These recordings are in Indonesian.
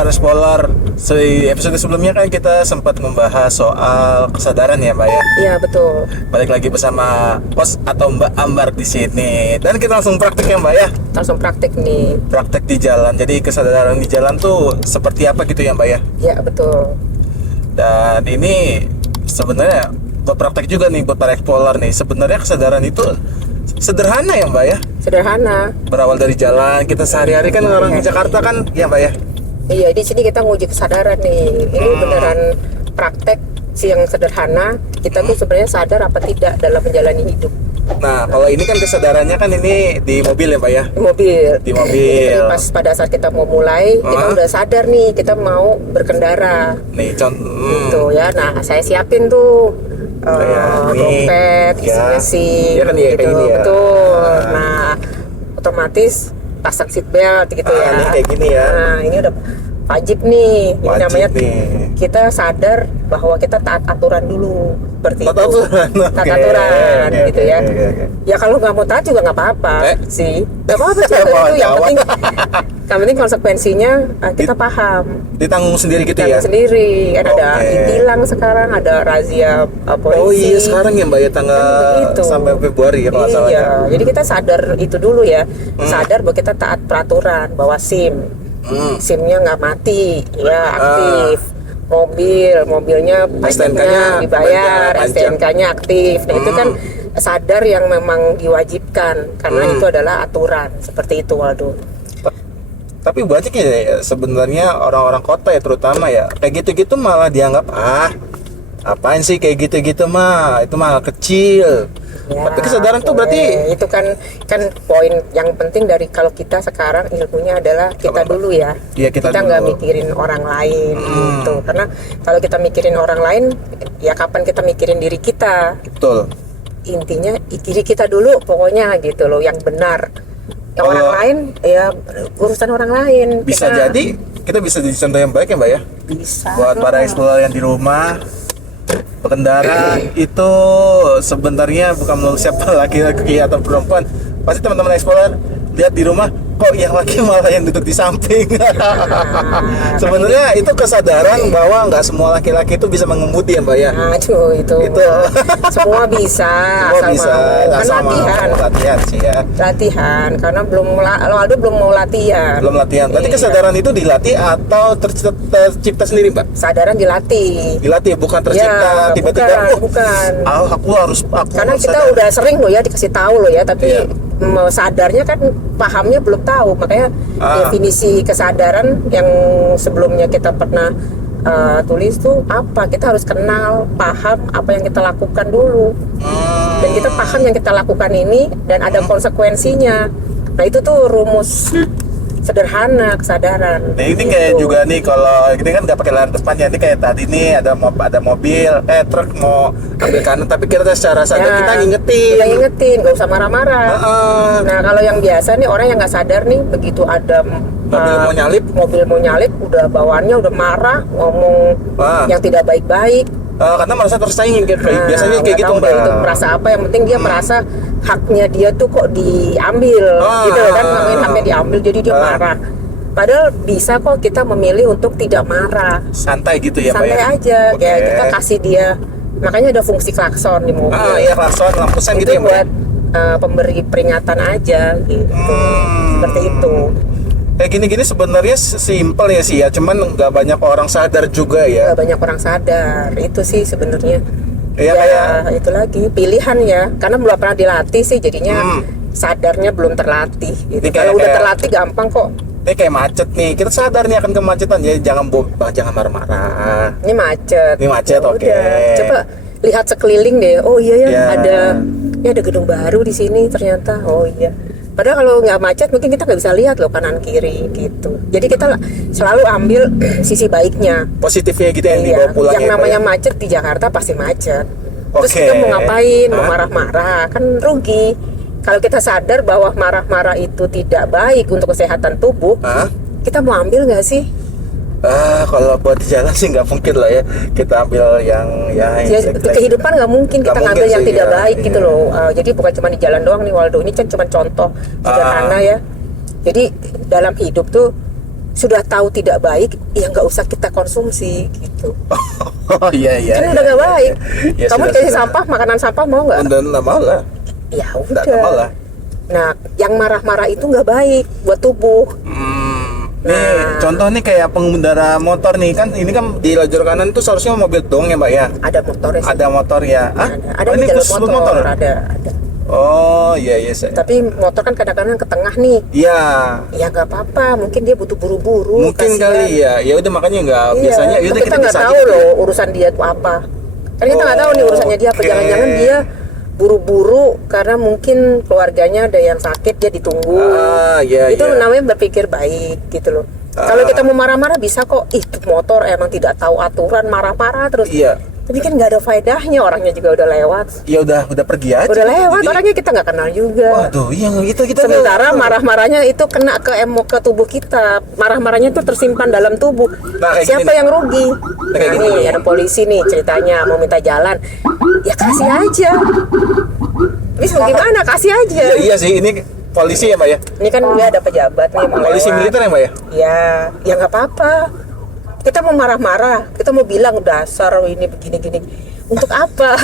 para spoiler, episode sebelumnya kan kita sempat membahas soal kesadaran ya Mbak ya. Iya betul. Balik lagi bersama Pos atau Mbak Ambar di sini. Dan kita langsung praktek ya Mbak ya. Langsung praktek nih. Praktek di jalan. Jadi kesadaran di jalan tuh seperti apa gitu ya Mbak ya? Iya betul. Dan ini sebenarnya buat praktek juga nih buat para explorer nih. Sebenarnya kesadaran itu sederhana ya Mbak ya. Sederhana. Berawal dari jalan, kita sehari-hari kan orang di Jakarta kan ya Mbak ya. Iya, di sini kita nguji kesadaran nih. Ini beneran praktek sih yang sederhana. Kita tuh sebenarnya sadar apa tidak dalam menjalani hidup. Nah, kalau ini kan kesadarannya kan ini di mobil ya Mbak ya. Di mobil. Di mobil. Jadi pas pada saat kita mau mulai, kita udah sadar nih kita mau berkendara. Nih contoh. Gitu ya. Nah, saya siapin tuh dompet, isinya SIM, ya kan, ya, gitu. kayak gini ya. Betul. Nah, otomatis pasang seatbelt gitu ya. Ini kayak gini ya. Nah, ini udah wajib nih. Ini Wajib namanya nih. kita sadar bahwa kita taat aturan dulu seperti Taat itu. aturan, Taat oke. aturan Oke, gitu oke, ya. oke, oke. Ya kalau nggak mau taat juga nggak apa-apa sih. Nggak apa-apa Nggak itu apa-apa, yang jawab. penting konsekuensinya kita paham. Ditanggung sendiri gitu Kita ya. sendiri kan ada Oke. e-tilang sekarang, ada razia polisi. Oh iya sekarang ya Mbak ya tanggal Begitu. sampai Februari ya kalau nggak salah ya. Iya, jadi kita sadar itu dulu ya. Sadar bahwa kita taat peraturan, bawa SIM. SIM-nya nggak mati, ya aktif. Mobilnya STNK-nya pajaknya dibayar, pajak. STNK-nya aktif. Nah, itu kan sadar yang memang diwajibkan karena itu adalah aturan. Seperti itu, Waldo. Tapi banyak ya sebenarnya orang-orang kota ya terutama ya kayak gitu-gitu malah dianggap apaan sih kayak gitu-gitu mah itu malah kecil. Ya, Tapi kesadaran tuh berarti itu kan poin yang penting dari kalau kita sekarang ilmunya adalah kita Apa, Mbak? dulu ya. Iya, kita nggak dulu. mikirin orang lain gitu. Karena kalau kita mikirin orang lain, ya kapan kita mikirin diri kita? betul. Intinya diri kita dulu pokoknya gitu loh yang benar. Yang orang lain ya urusan orang lain. Bisa jadi kita bisa jadi contoh yang baik ya Mbak ya. Bisa. Buat para explorer yang di rumah pengendara itu sebenarnya bukan melulu siapa laki-laki atau perempuan, pasti teman-teman explorer lihat di rumah kok yang laki malah yang duduk di samping. Sebenarnya itu kesadaran bahwa nggak semua laki-laki itu bisa mengemudi ya Mbak ya. Aduh itu semua bisa. Semua bisa, nggak Kan sama latihan sih ya. Latihan karena Aldo belum mau latihan. Belum latihan. Berarti Iya. kesadaran itu dilatih atau tercipta sendiri Mbak? Sadaran dilatih. Dilatih bukan tercipta Ya, tiba-tiba. bukan. Aku harus Karena kita sadar. udah sering loh ya dikasih tahu loh ya, tapi Iya. sadarnya kan pahamnya belum tahu. Makanya definisi kesadaran yang sebelumnya kita pernah tulis tuh apa? Kita harus kenal, paham apa yang kita lakukan dulu. Dan kita paham yang kita lakukan ini dan ada konsekuensinya. Nah itu tuh rumus sederhana kesadaran. Nah ini kayak Gitu. juga nih kalau ini kan nggak pakai layar depannya, ini kayak tadi nih ada mobil truk mau ambil kanan tapi kita secara sadar kita ngingetin. Kita ngingetin, nggak usah marah-marah. Nah kalau yang biasa nih orang yang nggak sadar nih begitu ada mobil mau nyalip udah bawaannya udah marah, ngomong yang tidak baik-baik. Karena merasa tersaingi gitu. Biasanya kayak gitu Mbak. Itu merasa apa, yang penting dia merasa haknya dia tuh kok diambil gitu kan, ngomongin haknya diambil jadi dia marah. Padahal bisa kok kita memilih untuk tidak marah. Santai gitu ya Mbak Santai ya. aja. Ya kita kasih dia, makanya ada fungsi klakson di mobil. Iya klakson, lampu sen gitu ya Mbak. Itu buat pemberi peringatan aja gitu. Seperti itu. Kayak gini-gini sebenarnya simpel ya sih ya, cuman nggak banyak orang sadar juga ya. Nggak banyak orang sadar, itu sih sebenarnya. Iya, Ya itu lagi pilihan ya, karena belum pernah dilatih sih jadinya sadarnya belum terlatih. Gitu. Kalau udah terlatih gampang kok. Ini kayak macet nih, kita sadar nih akan kemacetan, jadi jangan marah-marah. Ini macet. Ini macet, Ya oke. udah, coba lihat sekeliling deh. Oh iya ya, ada gedung baru di sini ternyata. Oh iya. Padahal kalau nggak macet mungkin kita nggak bisa lihat loh kanan kiri gitu. Jadi kita selalu ambil sisi baiknya. Positifnya gitu yang dibawa pulang. Yang namanya macet di Jakarta pasti macet. Terus kita mau ngapain? Mau marah-marah kan rugi. Kalau kita sadar bahwa marah-marah itu tidak baik untuk kesehatan tubuh, kita mau ambil nggak sih? Kalau buat di jalan sih nggak mungkin lah ya, kita ambil yang kehidupan nggak mungkin kita ngambil yang tidak baik gitu loh. Jadi bukan cuma di jalan doang nih Waldo, ini kan cuma contoh sederhana ya. Jadi dalam hidup tuh sudah tahu tidak baik, ya nggak usah kita konsumsi gitu. Oh iya iya. Kan udah nggak baik. Ya, Kamu sudah, dikasih sudah. sampah, makanan sampah mau nggak? Udah nggak mau lah. Ya Nggak mau udah. lah. Nah, yang marah-marah itu nggak baik buat tubuh. Nih Nah. contoh nih kayak pengendara motor nih kan, ini kan di lajur kanan tuh seharusnya mobil dong ya mbak ya. Ada motornya sih. Ada motor ya. Hah? Ada Oh, di ini jalur khusus motor. Ada. Oh iya iya saya. Tapi motor kan kadang-kadang ke tengah nih. Iya. Ya nggak apa-apa, mungkin dia butuh buru-buru. Mungkin kasihan. kali ya. Ya udah makanya nggak Iya, biasanya. Ya udah kita nggak bisa tahu aja. loh urusan dia itu apa. Kan kita nggak tahu nih urusannya dia apa. Oke. Jangan-jangan dia buru-buru karena mungkin keluarganya ada yang sakit, dia ditunggu. Ah iya Itu iya. namanya berpikir baik gitu loh. Kalau kita mau marah-marah bisa kok. Ih, itu motor emang tidak tahu aturan, marah-marah terus. Iya. Tapi kan nggak ada faedahnya, orangnya juga udah lewat. Ya udah pergi aja. Udah lewat, Jadi- orangnya kita nggak kenal juga. Waduh, yang itu kita Sementara marah-marahnya itu kena ke tubuh kita. Marah-marahnya itu tersimpan dalam tubuh. Nah, kayak Siapa gini yang rugi? kayak Nah, gini nih nih. ada polisi nih ceritanya mau minta jalan. Ya kasih aja. Terus mau gimana? Kasih aja. Iya, iya sih, ini polisi ya mbak ya. Ini kan dia ada pejabat nih mau Polisi lewat. militer ya mbak ya. Ya nggak apa-apa. Kita mau marah-marah, kita mau bilang dasar ini begini-gini. Untuk apa?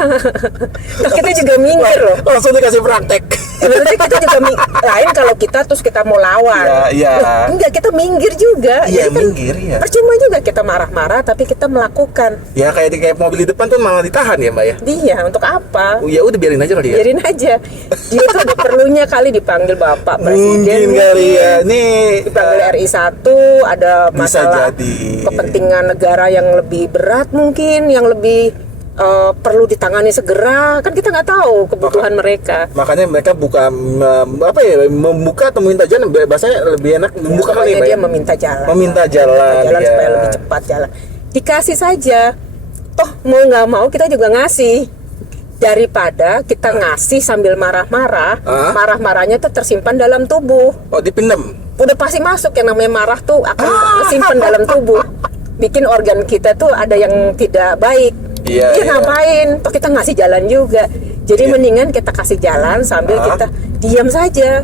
Toh kita juga minggir loh. Langsung dikasih praktek. Sebenarnya kita juga lain kalau kita terus kita mau lawan. Iya, iya. Loh, enggak, kita minggir juga. Iya, Jadi kan minggir, iya. Percuma juga kita marah-marah tapi kita melakukan. Ya kayak mobil di depan tuh malah ditahan ya mbak ya. Dia untuk apa? Oh, ya udah biarin aja lah dia. Biarin aja. Dia tuh ada perlunya kali dipanggil Bapak Mungkin Presiden. kali ya. Nih Dipanggil RI 1 ada bisa masalah jadi. kepentingan negara yang lebih berat mungkin, yang lebih perlu ditangani segera. Kan kita nggak tahu kebutuhan mereka. makanya mereka membuka atau meminta jalan, bahasanya lebih enak membuka kali ya Pokoknya mbak dia ya? meminta jalan. Meminta jalan, Jalan ya. supaya lebih cepat jalan. Dikasih saja. Toh mau nggak mau kita juga ngasih. Daripada kita ngasih sambil marah-marah, Hah? marah-marahnya tuh tersimpan dalam tubuh. Oh dipendam. Udah pasti masuk, yang namanya marah tuh akan tersimpan dalam tubuh. Bikin organ kita tuh ada yang tidak baik. Iya, Ya iya. ngapain? Toh kita ngasih jalan juga. Jadi Iya. mendingan kita kasih jalan sambil Hah? kita diam saja.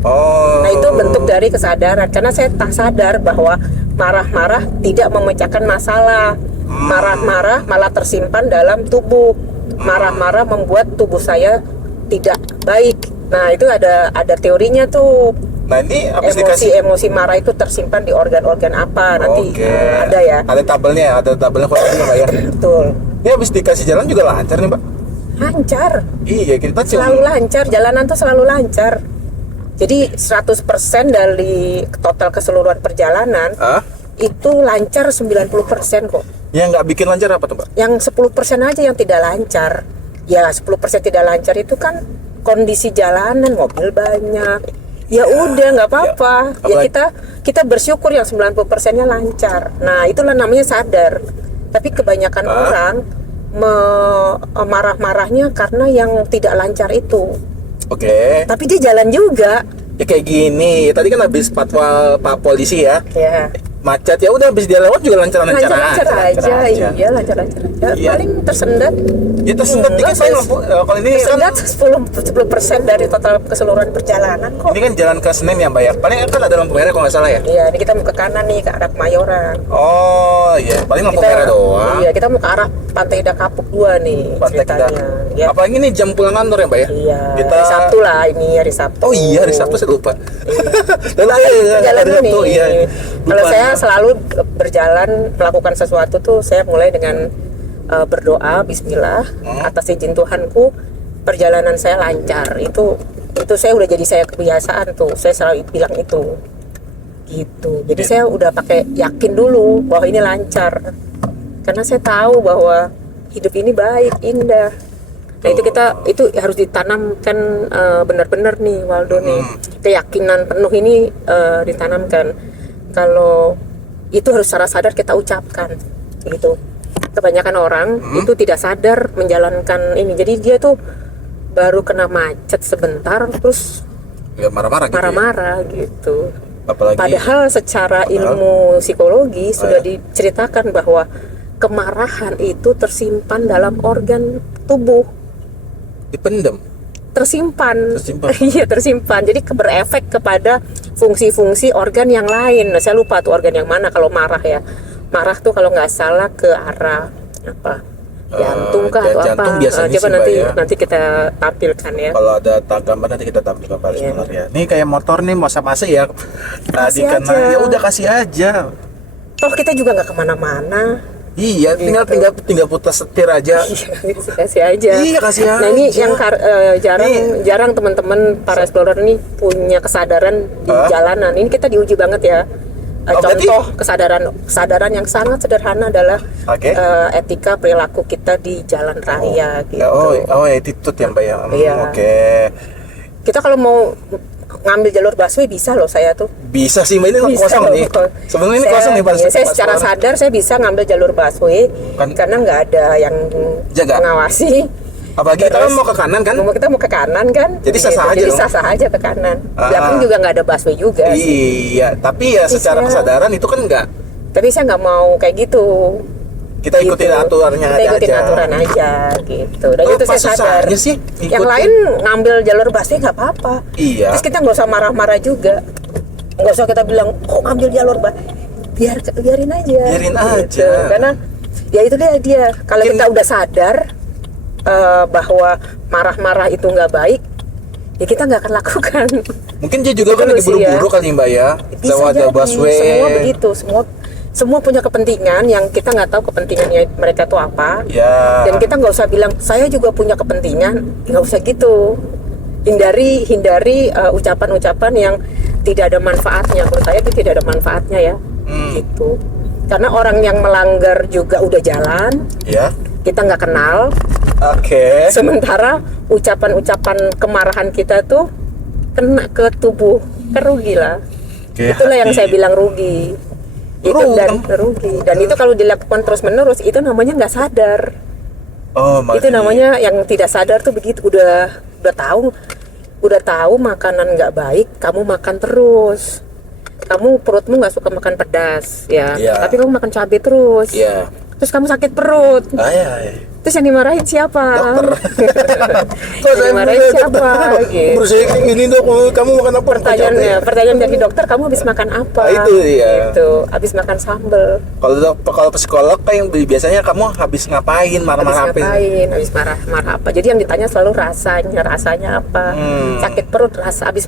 Oh. Nah itu bentuk dari kesadaran. Karena saya tak sadar bahwa marah-marah tidak memecahkan masalah. Marah-marah malah tersimpan dalam tubuh. Marah-marah membuat tubuh saya tidak baik. Nah itu ada teorinya tuh. Nah ini habis dikasih. Emosi marah itu tersimpan di organ-organ apa nanti. Oke. Ada ya. Ada tabelnya khususnya mbak ya. Betul. Ini habis dikasih jalan juga lancar nih mbak. Lancar. Iya kita Selalu lancar. Jalanan tuh selalu lancar. Jadi 100% dari total keseluruhan perjalanan Hah? itu lancar 90% kok. Yang nggak bikin lancar apa tuh mbak? Yang 10% aja yang tidak lancar. Ya 10% tidak lancar itu kan kondisi jalanan, mobil banyak. Ya udah nggak apa-apa. Ya kita bersyukur yang 90%-nya lancar. Nah, itulah namanya sadar. Tapi kebanyakan orang marah-marahnya karena yang tidak lancar itu. Oke. Tapi dia jalan juga. Ya kayak gini. Tadi kan habis patwal Pak Polisi ya. Ya. Macet ya udah habis dia lewat juga lancar-lancar Lancar aja. Iya, lancar-lancar aja. Iya. Paling tersendat. Ya tersendat dikit paling lampu. Kalau ini kan Tersendat 10% dari total keseluruhan perjalanan kok. ini kan jalan ke Senen ya mbak ya. Paling kan ada lampu merah kalau nggak salah ya. Iya, ini kita mau ke kanan nih, ke arah Kemayoran. Oh iya, paling lampu merah doang. Iya, kita mau ke arah Pantai Indah Kapuk 2 nih Pantai ceritanya. kita. Ya. Apalagi ini jam pulang kantor ya mbak ya. Iya, Kita hari Sabtu lah ini, hari Sabtu. Oh iya hari Sabtu saya lupa. Dan Jalan hari nih. Sabtu iya. Kalau Lupa. saya selalu berjalan melakukan sesuatu tuh saya mulai dengan berdoa Bismillah atas izin Tuhanku, perjalanan saya lancar. Itu saya udah jadi saya kebiasaan tuh. Saya selalu bilang itu. Gitu. Jadi saya udah pakai yakin dulu bahwa ini lancar. Karena saya tahu bahwa hidup ini baik, indah. Nah itu harus ditanamkan benar-benar nih Waldo nih, keyakinan penuh ini ditanamkan. Kalau itu harus secara sadar kita ucapkan, gitu. Kebanyakan orang itu tidak sadar menjalankan ini. Jadi dia tuh baru kena macet sebentar, terus Ya marah-marah gitu. marah-marah gitu. Apalagi Padahal secara ilmu psikologi sudah diceritakan bahwa kemarahan itu tersimpan dalam organ tubuh. dipendam. tersimpan. Tersimpan. Iya, tersimpan. Jadi berefek kepada fungsi-fungsi organ yang lain. Nah, saya lupa tuh organ yang mana kalau marah ya. Marah tuh kalau nggak salah ke arah apa? Jantung kah atau jantung apa? biasanya Coba sih, nanti Mbak, ya. nanti kita tampilkan ya. Kalau ada gambar nanti kita tampilkan Pak Iya. Explorer ya. Nih kayak motor nih masa-masa ya. Tadi Kasih kena aja. ya udah kasih aja. Toh kita juga nggak kemana-mana. Iya, tinggal putar setir aja. Iya, kasih aja. Iya, kasih Nah ini aja. yang jarang teman-teman para explorer nih punya kesadaran di Hah? jalanan. Ini kita diuji banget ya. Berarti- Contoh kesadaran yang sangat sederhana adalah Oke. etika perilaku kita di jalan raya gitu. Oh, attitude ya Mbak ya. Iya. Oke. Kita kalau mau ngambil jalur busway bisa loh saya tuh. Bisa sih Mbak, ini Bisa kosong loh. nih. Sebenarnya ini Saya- kosong nih Pak. iya, saya Pak secara Explorer. sadar saya bisa ngambil jalur busway Kan- karena nggak ada yang Jaga. mengawasi. Apalagi kita kan Terus- mau ke kanan kan? Kita mau ke kanan kan? Jadi sah-sah aja Jadi dong. sah-sah aja ke kanan. Ah. Belakang juga nggak ada busway juga sih. Iya, tapi ya secara Bisa. kesadaran itu kan enggak. Tapi saya nggak mau kayak gitu. Kita ikutin Gitu. aturannya Kita ikutin aja. aturan aja gitu. Dan Oh, itu apa saya sadar. susahnya sih Yang ikutin? lain ngambil jalur busway nggak apa-apa. Iya. Terus kita nggak usah marah-marah juga. Nggak usah kita bilang kok ngambil jalur biarin aja. Biarin Gitu. aja. Karena ya itu dia. Kalau Mungkin- kita udah sadar bahwa marah-marah itu nggak baik, ya kita nggak akan lakukan. Mungkin dia juga kan Dulu lagi sih ya. buru-buru kali Mbak ya. Bisa Lewat ada jadi, busway. semua begitu, semua punya kepentingan yang kita nggak tahu kepentingannya mereka tuh apa. Ya. Dan kita nggak usah bilang saya juga punya kepentingan, nggak usah gitu. Hindari ucapan-ucapan yang tidak ada manfaatnya. Menurut saya itu tidak ada manfaatnya ya, gitu. Karena orang yang melanggar juga udah jalan, Ya. kita nggak kenal. Oke. Sementara ucapan-ucapan kemarahan kita tuh kena ke tubuh, kan rugi lah. Oke, Itulah yang hati. saya bilang rugi. Itu rugi. Dan itu kalau dilakukan terus-menerus itu namanya nggak sadar. Oh, Itu namanya yang tidak sadar tuh begitu udah tahu makanan nggak baik, kamu makan terus. Kamu perutmu nggak suka makan pedas, ya. Iya. Tapi kamu makan cabai terus. Iya. Terus kamu sakit perut. Ay. Terus yang dimarahin siapa? Dokter. Kok Yang saya dimarahin siapa? Gitu. Berusaha kayak gini dok, kamu makan apa? Pertanyaan dari dokter, kamu habis makan apa? Ah, itu dia. Gitu. Habis makan sambel. Kalau psikolog kayak biasanya kamu habis ngapain, Habis marah-marahin. ngapain? Habis marah apa? Jadi yang ditanya selalu rasanya apa? Sakit perut, habis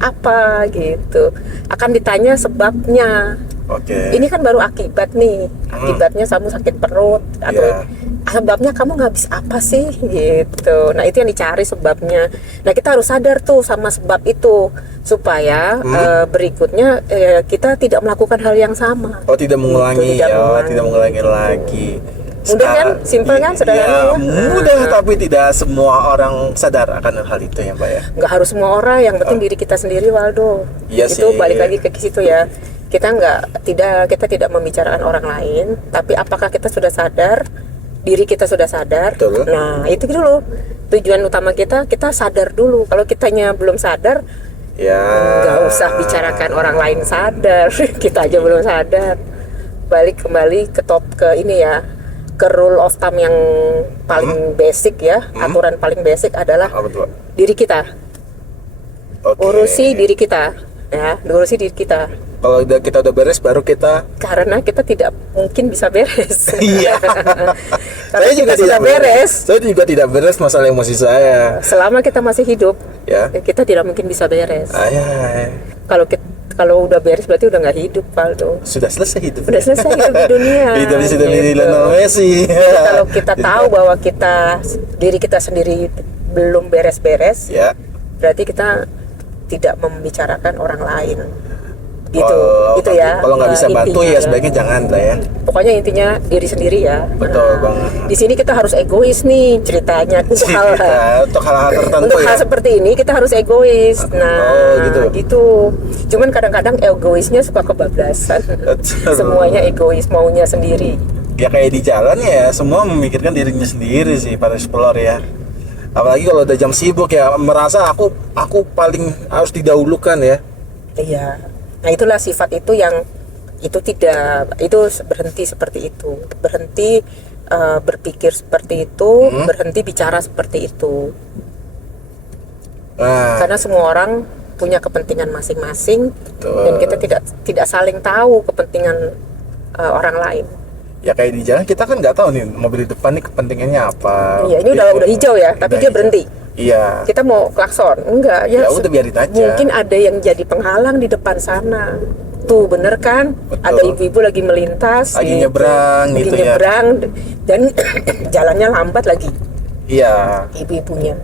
apa gitu. Akan ditanya sebabnya. Oke. Ini kan baru akibat nih. Akibatnya kamu sakit perut atau Iya. sebabnya kamu nggak habis apa sih gitu. Nah itu yang dicari sebabnya. Nah kita harus sadar tuh sama sebab itu supaya berikutnya kita tidak melakukan hal yang sama. Oh, tidak mengulangi Tidak ya, mengulangi. tidak mengulangi lagi. Mudah kan? Simple kan, Ya, sederhana ya? mudah, tapi tidak semua orang sadar akan hal itu ya Mbak ya. Nggak harus semua orang, yang penting diri kita sendiri, Waldo. Iya Itu sih. balik lagi ke situ ya. Kita tidak membicarakan orang lain, tapi apakah kita sudah sadar, diri kita sudah sadar. Betul. Nah itu dulu tujuan utama kita sadar dulu. Kalau kitanya belum sadar, Ya. nggak usah bicarakan orang lain sadar. Kita aja belum sadar. Balik kembali ke ini ya, ke rule of thumb yang paling basic ya, aturan paling basic adalah Apa tuh? Pak? diri kita. Oke. Urusi diri kita, ya, urusi diri kita. Kalau kita udah beres, baru kita. Karena kita tidak mungkin bisa beres. Iya. Kalau kita sudah beres, Saya juga tidak beres masalah emosi saya. selama kita masih hidup, Ya. kita tidak mungkin bisa beres. Ayah. Kalau udah beres berarti udah nggak hidup, Valdo. Sudah selesai hidup. Udah selesai hidup di dunia. Hidup sudah di Gitu. Lionel Messi. Jadi kalau kita tahu bahwa diri kita sendiri belum beres-beres, Ya. berarti kita tidak membicarakan orang lain. Gitu, Oh, gitu ya. Kalau nggak bisa bantu intinya ya sebaiknya jangan lah ya. Pokoknya intinya diri sendiri ya. Betul banget. Di sini kita harus egois nih ceritanya untuk hal Untuk hal-hal tertentu untuk ya. hal seperti ini kita harus egois. Nah, gitu. gitu. Cuman kadang-kadang egoisnya suka kebablasan. Betul. Semuanya egois, maunya sendiri. Ya kayak di jalan ya, semua memikirkan dirinya sendiri sih para explorer ya. Apalagi kalau udah jam sibuk ya, merasa aku paling harus didahulukan ya. Iya. Nah, itulah sifat itu yang berhenti seperti itu. Berhenti berpikir seperti itu, berhenti bicara seperti itu. Karena semua orang punya kepentingan masing-masing, Betul. dan kita tidak saling tahu kepentingan orang lain. Ya kayak di jalan kita kan nggak tahu nih mobil di depan nih kepentingannya apa. Iya, ini udah hijau ya, tapi dia hijau. berhenti. Iya. Kita mau klakson, enggak Ya udah biarin aja. Mungkin ada yang jadi penghalang di depan sana. Tuh bener kan? Betul. Ada ibu-ibu lagi melintas, Lagi nyebrang lagi gitu ya. nyebrang, dan jalannya lambat lagi Iya. ibu-ibunya.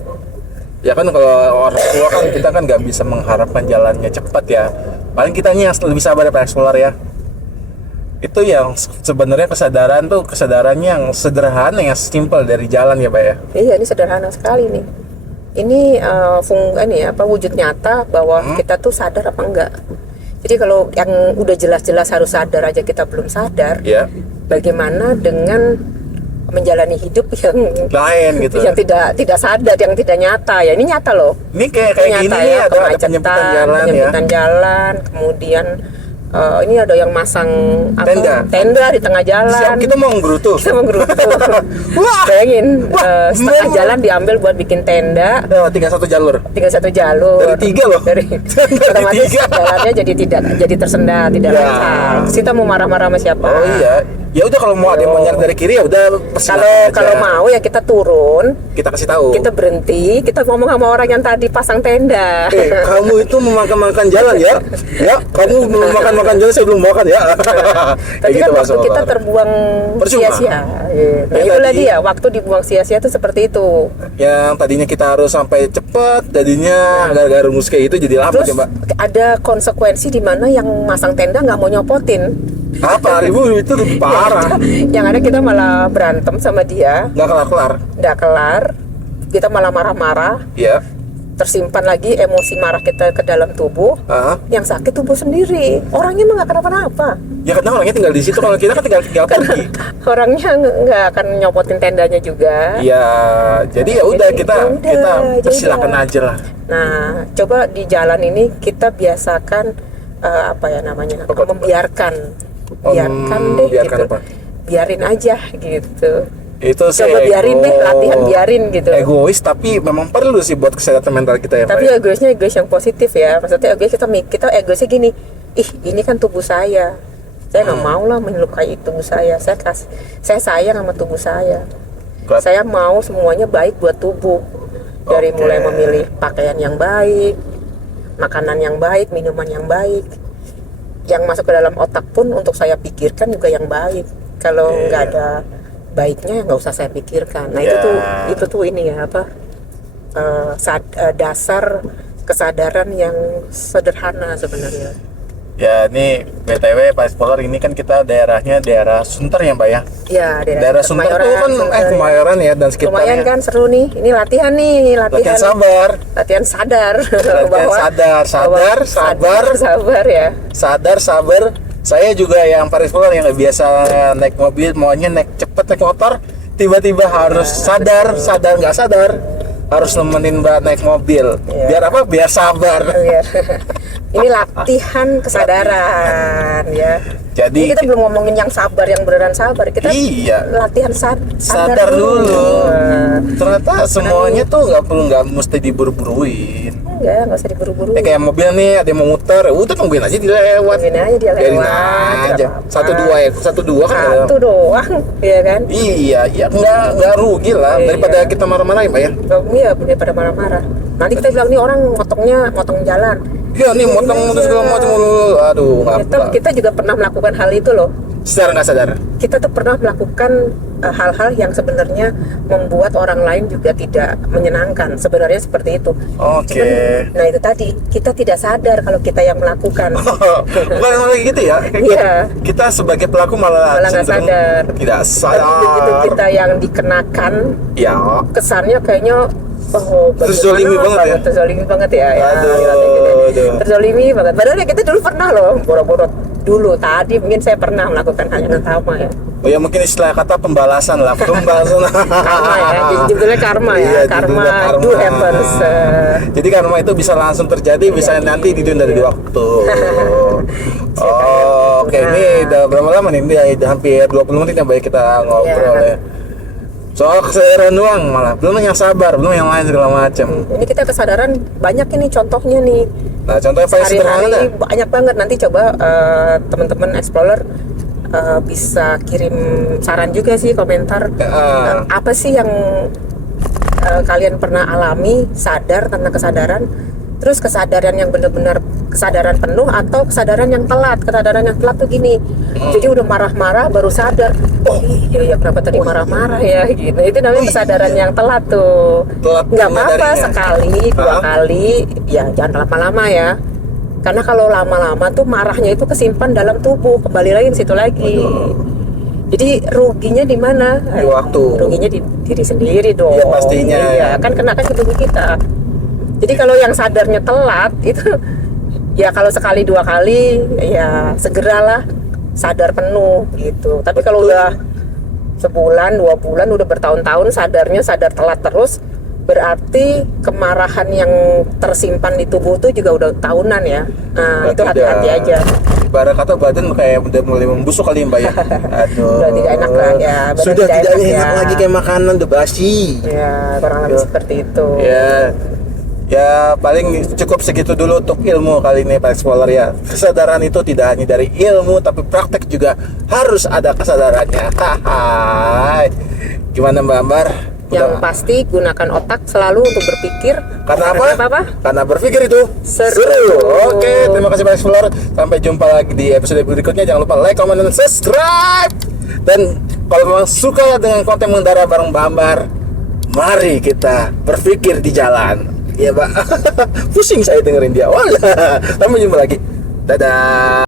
Ya kan kalau orang tua kan kita kan nggak bisa mengharapkan jalannya cepat ya. Paling kitanya yang lebih sabar ya Pak Explorer ya. Itu yang sebenarnya kesadarannya yang sederhana, yang simpel dari jalan ya Pak ya. Iya, ini sederhana sekali nih. Ini wujud nyata bahwa kita tuh sadar apa enggak. Jadi kalau yang udah jelas-jelas harus sadar aja kita belum sadar, Ya. bagaimana dengan menjalani hidup yang Lain gitu. yang tidak sadar, yang tidak nyata ya. Ini nyata loh. Ini kayak Ini gini nyata nih ya, ada penyempitan jalan ya. penyempitan jalan, kemudian ini ada yang masang tenda di tengah jalan. Siap, kita mau nggerutu. Kita menggerutu. Wah. Bayangin, setengah Wah. jalan diambil buat bikin tenda, Tinggal satu jalur. tinggal satu jalur. Dari 3 loh. Dari otomatis 3. jalannya jadi tersendat, tidak Ya. lancar. Terus kita mau marah-marah sama siapa? Oh iya. Ya udah kalau mau ada yang mau nyari dari kiri ya udah Kalau mau ya kita turun, kita kasih tahu. kita berhenti, kita ngomong sama orang yang tadi pasang tenda. Kamu itu memakan jalan ya. Ya, kamu memakan jalan saya belum makan ya. Tapi kan waktu kita terbuang Percuma. sia-sia. Nah, Ya, itulah tadi- dia, waktu dibuang sia-sia itu seperti itu. Yang tadinya kita harus sampai cepat, jadinya gara-gara rumus kayak itu jadi lambat Terus ya, Mbak. ada konsekuensi di mana yang masang tenda nggak mau nyopotin. Apa? Ibu itu parah. Yang ada kita malah berantem sama dia, Nggak kelar-kelar. nggak kelar. Kita malah marah-marah, Ya. tersimpan lagi emosi marah kita ke dalam tubuh. Ah. Yang sakit tubuh sendiri. Orangnya mah nggak kenapa-napa. Ya karena orangnya tinggal di situ, kalau kita kan tinggal pergi. Orangnya nggak akan nyopotin tendanya juga. Ya, jadi ya udah Jadi, kita ya udah, kita ya persilakan udah. aja lah. Nah, coba di jalan ini kita biasakan apa ya namanya, membiarkan, deh biarkan gitu. apa? Biarin aja gitu. Itu sih Coba biarin deh, latihan biarin gitu. Egois tapi memang perlu sih buat kesehatan mental kita ya, Pak. Tapi egoisnya egois yang positif ya. Maksudnya egois kita egoisnya gini, ini kan tubuh saya nggak mau lah menyukai tubuh saya. Saya sayang sama tubuh saya. Kuat. Saya mau semuanya baik buat tubuh. Dari Oke. mulai memilih pakaian yang baik, makanan yang baik, minuman yang baik. Yang masuk ke dalam otak pun untuk saya pikirkan juga yang baik. Kalau Iya. nggak ada baiknya nggak usah saya pikirkan. Nah Iya. itu tuh ini ya apa? Dasar kesadaran yang sederhana sebenarnya. Ya, ini BTW Pak Explorer ini kan kita daerahnya daerah Sunter ya, Mbak ya. Ya, Daerah Sunter tuh kan Kemayoran ya dan sekitarnya. Lumayan kan seru nih. Ini latihan Latihan sabar. latihan sadar. Latihan sabar ya. Sadar, sabar. Saya juga yang Pak Explorer yang nggak biasa naik mobil, maunya naik cepet naik motor, tiba-tiba harus sadar nggak sadar. Harus nemenin Mbak naik mobil. Iya. Biar apa? Biar sabar. Iya. Ini latihan kesadaran ya. Jadi Ini kita belum ngomongin yang sabar, yang beneran sabar. Kita iya. latihan Sadar dulu. Nah, Ternyata semuanya tuh nggak mesti diburu-buruin. enggak usah diburu-buru. Kayak mobil nih ada yang mau muter, udah tungguin aja dilewat. Tungguin aja dia Biarin lewat, aja. tidak apa-apa. Satu dua kan. Satu doang, ya kan? Iya, nggak rugi lah Iya. daripada kita marah-marahin, Pak ya. Iya, daripada marah-marah. Nanti kita bilang nih orang motong jalan. Iya nih motong segala macam. Aduh, Kita juga pernah melakukan hal itu loh. secara nggak sadar. Kita tuh pernah melakukan hal-hal yang sebenarnya membuat orang lain juga tidak menyenangkan. Sebenarnya seperti itu. Oke. Nah itu tadi, kita tidak sadar kalau kita yang melakukan. Malah gitu ya. Iya. Kita sebagai pelaku malah Malah nggak cenderung sadar. Tidak Tapi sadar. begitu kita yang dikenakan, Ya. kesannya kayaknya Terzolimi banget ya? Terzolimi banget ya. Aduh. Terzolimi banget. Padahal ya kita dulu pernah loh, boro-boro dulu tadi mungkin saya pernah melakukan hal yang sama ya. Oh ya mungkin istilah kata pembalasan lah, pembalasan. Karma ya, judulnya karma ya. Iya, Karma judulnya do happens. Jadi karma itu bisa langsung terjadi, bisa nanti ditunda dari waktu. Oke, ini udah berapa lama nih? Ini udah hampir 20 menit ya Mbak kita ngobrol ya. Soal kesadaran doang malah, belum yang sabar, belum yang lain segala macam. Ini kita kesadaran banyak ini contohnya nih. Nah, contohnya paling sederhana. Sehari-hari banyak banget. Nanti coba teman-teman explorer bisa kirim saran juga sih, komentar. Apa sih yang kalian pernah alami, sadar tentang kesadaran, terus kesadaran yang benar-benar kesadaran penuh atau kesadaran yang telat. Kesadaran yang telat tuh gini, jadi udah marah-marah baru sadar, oh iya ya kenapa tadi marah-marah ya gitu. Itu namanya kesadaran yang telat tuh. Nggak apa-apa, sekali dua kali ya, jangan lama-lama ya, karena kalau lama-lama tuh marahnya itu kesimpan dalam tubuh, kembali lagi ke situ lagi. Jadi ruginya di mana? Di waktu. Ruginya di diri sendiri dong. Iya, pastinya. Iya, kan kena ke tubuh kita. Jadi kalau yang sadarnya telat itu ya kalau sekali dua kali ya segeralah sadar penuh gitu. Tapi kalau udah sebulan, 2 bulan, udah bertahun-tahun sadarnya sadar telat terus, berarti kemarahan yang tersimpan di tubuh itu juga udah tahunan ya. Nah, itu hati-hati aja. Ibarat kata badan kayak udah mulai membusuk kali Mbak ya. Aduh. Udah tidak enak lah ya. Sudah tidak enak lagi kayak makanan udah basi. Ya, kurang lebih seperti itu. Ya paling cukup segitu dulu untuk ilmu kali ini Pak Explorer ya. Kesadaran itu tidak hanya dari ilmu, tapi praktek juga harus ada kesadarannya. Hai. Gimana Mbak Ambar? Yang pasti gunakan otak selalu untuk berpikir. Karena apa? Karena berpikir itu seru. Oke, terima kasih Pak Explorer. Sampai jumpa lagi di episode berikutnya. Jangan lupa like, comment, dan subscribe. Dan kalau memang suka dengan konten mengendara bareng Mbak Ambar, mari kita berpikir di jalan. Iya Pak. Pusing saya dengerin dia. Walah. Sampai jumpa lagi. Dadah.